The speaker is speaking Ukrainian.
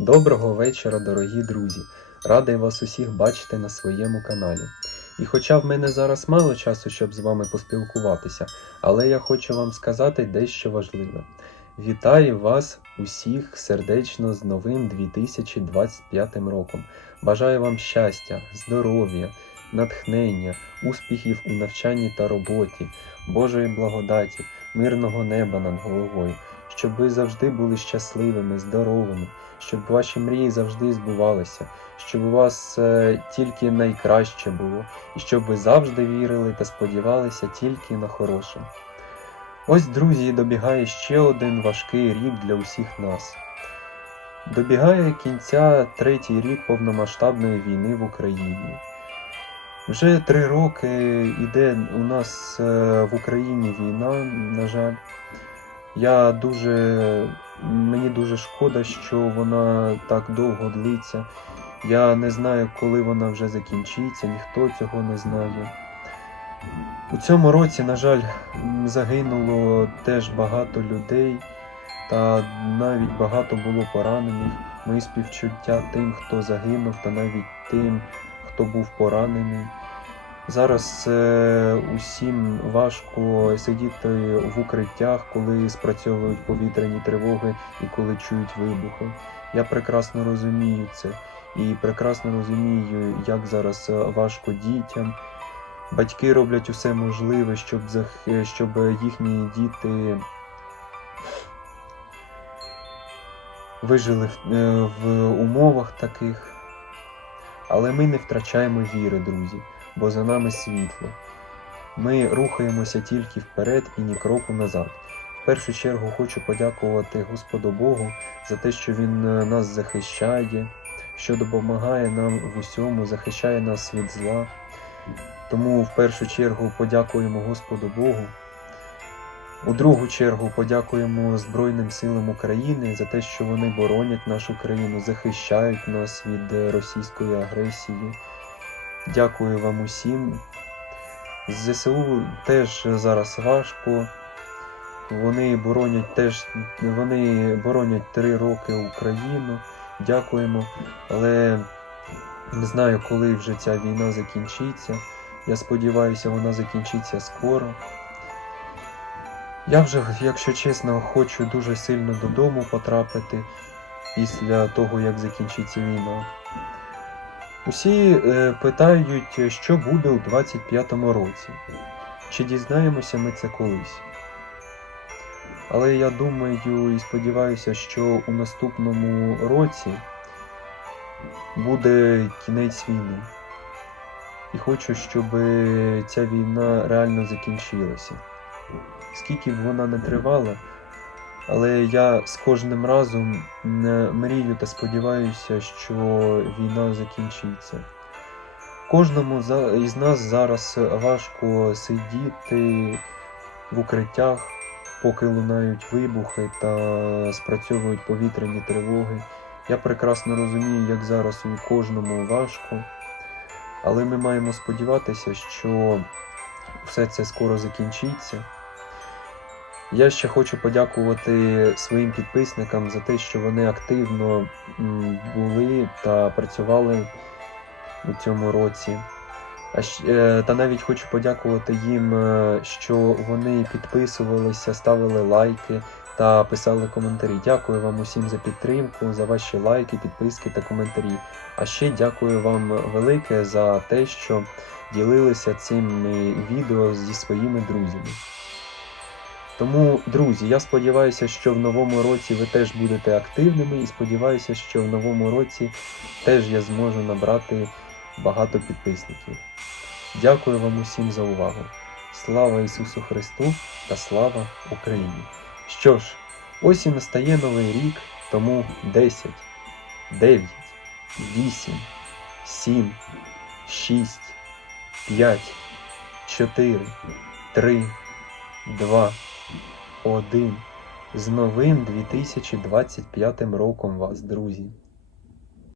Доброго вечора, дорогі друзі! Радий вас усіх бачити на своєму каналі. І хоча в мене зараз мало часу, щоб з вами поспілкуватися, але я хочу вам сказати дещо важливе. Вітаю вас усіх сердечно з новим 2025 роком. Бажаю вам щастя, здоров'я, натхнення, успіхів у навчанні та роботі, Божої благодаті, мирного неба над головою, щоб ви завжди були щасливими, здоровими, щоб ваші мрії завжди збувалися, щоб у вас е, тільки найкраще було, і щоб ви завжди вірили та сподівалися тільки на хороше. Ось, друзі, добігає ще один важкий рік для усіх нас. Добігає кінця третій рік повномасштабної війни в Україні. Вже три роки йде у нас е, в Україні війна, на жаль. Я дуже, мені дуже шкода, що вона так довго длиться. Я не знаю, коли вона вже закінчиться, ніхто цього не знає. У цьому році, на жаль, загинуло теж багато людей, та навіть багато було поранених. Мої співчуття тим, хто загинув, та навіть тим, хто був поранений. Зараз е, усім важко сидіти в укриттях, коли спрацьовують повітряні тривоги і коли чують вибухи. Я прекрасно розумію це і прекрасно розумію, як зараз важко дітям. Батьки роблять усе можливе, щоб, зах... щоб їхні діти вижили в, е, в умовах таких. Але ми не втрачаємо віри, друзі, бо за нами світло. Ми рухаємося тільки вперед і ні кроку назад. В першу чергу хочу подякувати Господу Богу за те, що Він е, нас захищає, що допомагає нам в усьому, захищає нас від зла. Тому в першу чергу подякуємо Господу Богу. У другу чергу подякуємо Збройним силам України за те, що вони боронять нашу країну, захищають нас від е, російської агресії. Дякую вам усім. З ЗСУ теж зараз важко. Вони боронять теж вони боронять три роки Україну. Дякуємо. Але не знаю, коли вже ця війна закінчиться. Я сподіваюся, вона закінчиться скоро. Я вже, якщо чесно, хочу дуже сильно додому потрапити після того, як закінчиться війна. Усі е, питають, що буде у 25-му році. Чи дізнаємося ми це колись? Але я думаю і сподіваюся, що у наступному році буде кінець війни. І хочу, щоб ця війна реально закінчилася. Скільки б вона не тривала, але я з кожним разом мрію та сподіваюся, що війна закінчиться. Кожному із нас зараз важко сидіти в укриттях, поки лунають вибухи та спрацьовують повітряні тривоги. Я прекрасно розумію, як зараз у кожному важко, але ми маємо сподіватися, що все це скоро закінчиться. Я ще хочу подякувати своїм підписникам за те, що вони активно були та працювали у цьому році. Е, та навіть хочу подякувати їм, е, що вони підписувалися, ставили лайки та писали коментарі. Дякую вам усім за підтримку, за ваші лайки, підписки та коментарі. А ще дякую вам велике за те, що ділилися цими відео зі своїми друзями. Тому, друзі, я сподіваюся, що в новому році ви теж будете активними і сподіваюся, що в новому році теж я зможу набрати багато підписників. Дякую вам усім за увагу. Слава Ісусу Христу та слава Україні! Що ж, ось і настає новий рік, тому 10, 9, 8, 7, 6, 5, 4, 3, 2, 1. З новим 2025 роком вас, друзі!